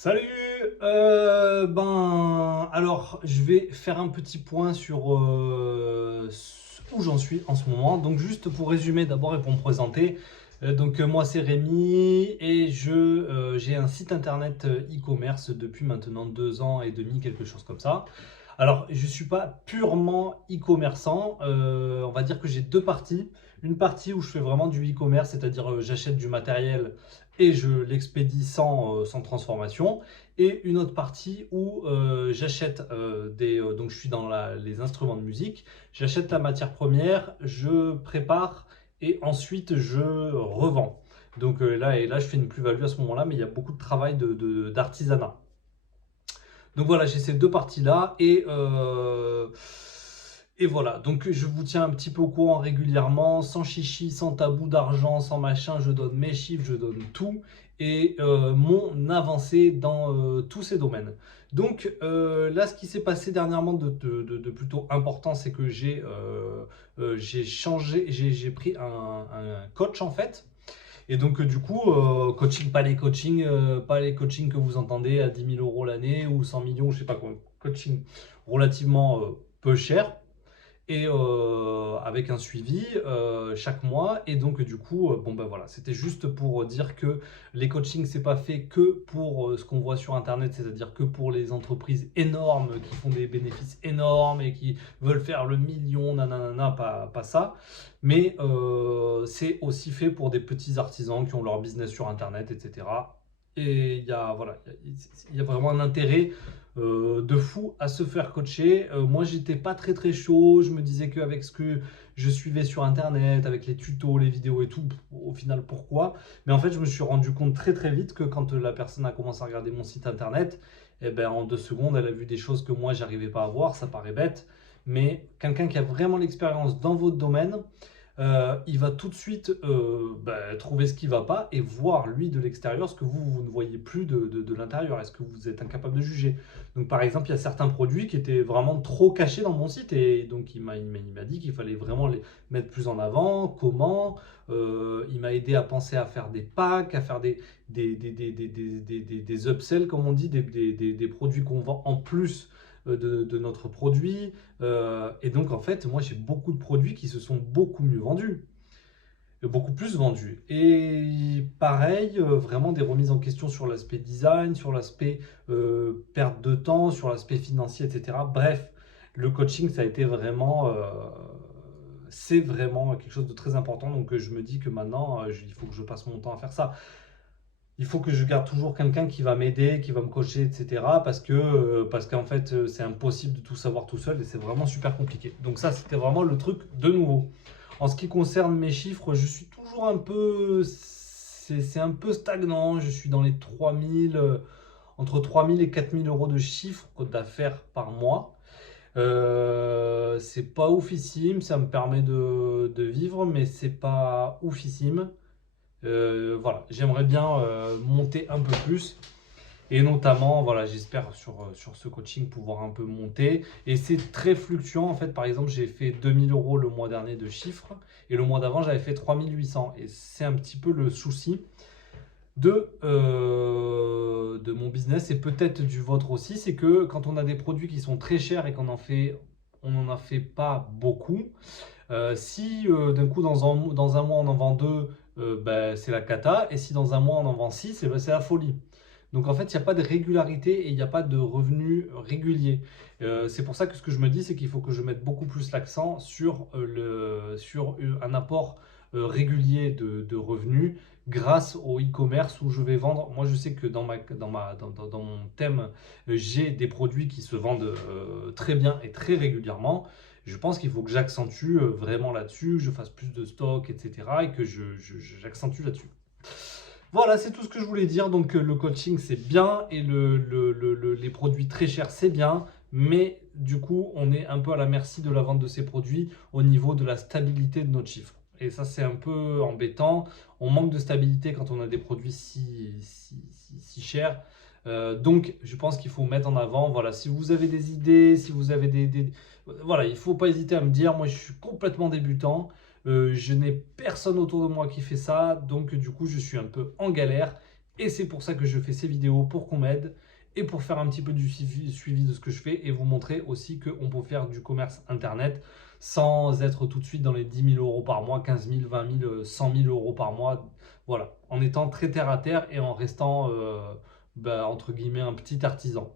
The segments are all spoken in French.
Salut! Alors, je vais faire un petit point sur où j'en suis en ce moment. Donc, juste pour résumer d'abord et pour me présenter. Moi, c'est Rémi et j'ai un site internet e-commerce depuis maintenant 2 ans et demi, quelque chose comme ça. Alors, je ne suis pas purement e-commerçant. On va dire que j'ai deux parties. Une partie où je fais vraiment du e-commerce, c'est-à-dire j'achète du matériel et je l'expédie sans transformation. Et une autre partie où j'achète donc je suis dans les instruments de musique, j'achète la matière première, je prépare et ensuite je revends. Là, je fais une plus-value à ce moment-là, mais il y a beaucoup de travail d'artisanat. Donc voilà, j'ai ces deux parties-là et voilà. Donc je vous tiens un petit peu au courant régulièrement, sans chichi, sans tabou d'argent, sans machin. Je donne mes chiffres, je donne tout et mon avancée dans tous ces domaines. Là, ce qui s'est passé dernièrement de plutôt important, c'est que j'ai changé, j'ai pris un coach en fait. Coaching, pas les coachings que vous entendez à 10 000 € l'année ou 100 millions, je sais pas quoi. Coaching relativement peu cher et avec un suivi chaque mois. Voilà, c'était juste pour dire que les coachings, c'est pas fait que pour ce qu'on voit sur Internet, c'est-à-dire que pour les entreprises énormes qui font des bénéfices énormes et qui veulent faire le million, nanana, pas ça. Mais c'est aussi fait pour des petits artisans qui ont leur business sur Internet, etc. Et il y a vraiment un intérêt de fou à se faire coacher. Moi, j'étais pas très très chaud. Je me disais qu'avec ce que je suivais sur Internet, avec les tutos, les vidéos et tout, au final, pourquoi? Mais en fait, je me suis rendu compte très très vite que quand la personne a commencé à regarder mon site Internet, eh ben, en 2 secondes, elle a vu des choses que moi, j'arrivais pas à voir. Ça paraît bête, mais quelqu'un qui a vraiment l'expérience dans votre domaine, il va tout de suite trouver ce qui ne va pas et voir lui de l'extérieur ce que vous ne voyez plus de l'intérieur. Est-ce que vous êtes incapable de juger? Donc par exemple, il y a certains produits qui étaient vraiment trop cachés dans mon site et donc il m'a dit qu'il fallait vraiment les mettre plus en avant. Comment? Il m'a aidé à penser à faire des packs, à faire des upsells, comme on dit, des produits qu'on vend en plus de notre produit. Et donc, en fait, moi, j'ai beaucoup de produits qui se sont beaucoup mieux vendus, beaucoup plus vendus. Et pareil, vraiment des remises en question sur l'aspect design, sur l'aspect perte de temps, sur l'aspect financier, etc. Bref, le coaching, ça a été vraiment, c'est vraiment quelque chose de très important. Je me dis que maintenant, il faut que je passe mon temps à faire ça. Il faut que je garde toujours quelqu'un qui va m'aider, qui va me coacher, etc. Parce qu'en fait, c'est impossible de tout savoir tout seul et c'est vraiment super compliqué. Donc ça, c'était vraiment le truc de nouveau. En ce qui concerne mes chiffres, je suis toujours un peu... C'est un peu stagnant. Je suis dans les 3000, entre 3000 et 4000 € de chiffre d'affaires par mois. C'est pas oufissime, ça me permet de vivre, mais c'est pas oufissime. Voilà, j'aimerais bien monter un peu plus. Et notamment, voilà, j'espère sur ce coaching pouvoir un peu monter. Et c'est très fluctuant. En fait, par exemple, j'ai fait 2000 € le mois dernier de chiffres. Et le mois d'avant, j'avais fait 3800. Et c'est un petit peu le souci de mon business et peut-être du vôtre aussi. C'est que quand on a des produits qui sont très chers et on n'en a fait pas beaucoup, si d'un coup dans un mois on en vend deux, c'est la cata. Et si dans un mois on en vend six, c'est la folie. Donc en fait, il n'y a pas de régularité et il n'y a pas de revenus réguliers. C'est pour ça que ce que je me dis, c'est qu'il faut que je mette beaucoup plus l'accent sur un apport régulier de revenus grâce au e-commerce où je vais vendre. Moi, je sais que dans mon thème, j'ai des produits qui se vendent très bien et très régulièrement. Je pense qu'il faut que j'accentue vraiment là-dessus, je fasse plus de stock, etc. et que j'accentue là-dessus. Voilà, c'est tout ce que je voulais dire. Le coaching, c'est bien et les produits très chers, c'est bien. Mais du coup, on est un peu à la merci de la vente de ces produits au niveau de la stabilité de notre chiffre. Et ça, c'est un peu embêtant. On manque de stabilité quand on a des produits si chers. Je pense qu'il faut mettre en avant, voilà, si vous avez des idées, si vous avez voilà, il ne faut pas hésiter à me dire. Moi, je suis complètement débutant. Je n'ai personne autour de moi qui fait ça, donc du coup je suis un peu en galère Et c'est pour ça que je fais ces vidéos, pour qu'on m'aide et pour faire un petit peu du suivi de ce que je fais et vous montrer aussi qu'on peut faire du commerce internet sans être tout de suite dans les 10 000 euros par mois, 15 000, 20 000, 100 000 euros par mois. Voilà, en étant très terre à terre et en restant, entre guillemets, un petit artisan.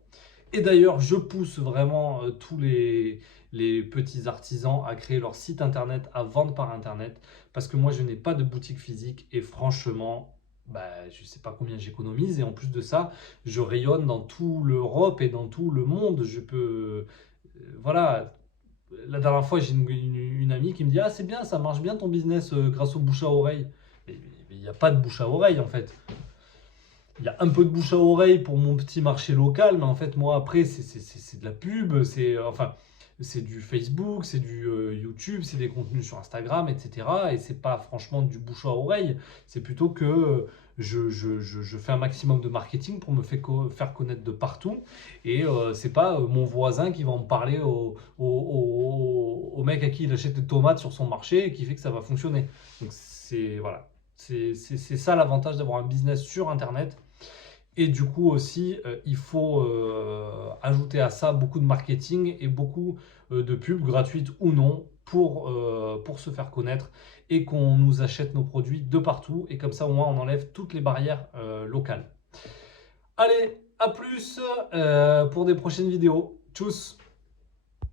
Et d'ailleurs, je pousse vraiment tous les petits artisans à créer leur site internet, à vendre par internet, parce que moi, je n'ai pas de boutique physique et franchement, je ne sais pas combien j'économise. Et en plus de ça, je rayonne dans toute l'Europe et dans tout le monde. Je peux, voilà. La dernière fois, j'ai une amie qui me dit: ah, c'est bien, ça marche bien ton business grâce au bouche à oreille. Mais il n'y a pas de bouche à oreille en fait. Il y a un peu de bouche à oreille pour mon petit marché local, mais en fait, moi, après, c'est de la pub, c'est du Facebook, c'est du YouTube, c'est des contenus sur Instagram, etc. Et c'est pas franchement du bouche à oreille. C'est plutôt que je fais un maximum de marketing pour me faire connaître de partout. Et c'est pas mon voisin qui va en parler au mec à qui il achète des tomates sur son marché et qui fait que ça va fonctionner. Donc, voilà. C'est ça l'avantage d'avoir un business sur Internet. Et du coup aussi, il faut ajouter à ça beaucoup de marketing et beaucoup de pubs, gratuites ou non, pour se faire connaître et qu'on nous achète nos produits de partout. Et comme ça, au moins, on enlève toutes les barrières locales. Allez, à plus pour des prochaines vidéos. Tchuss!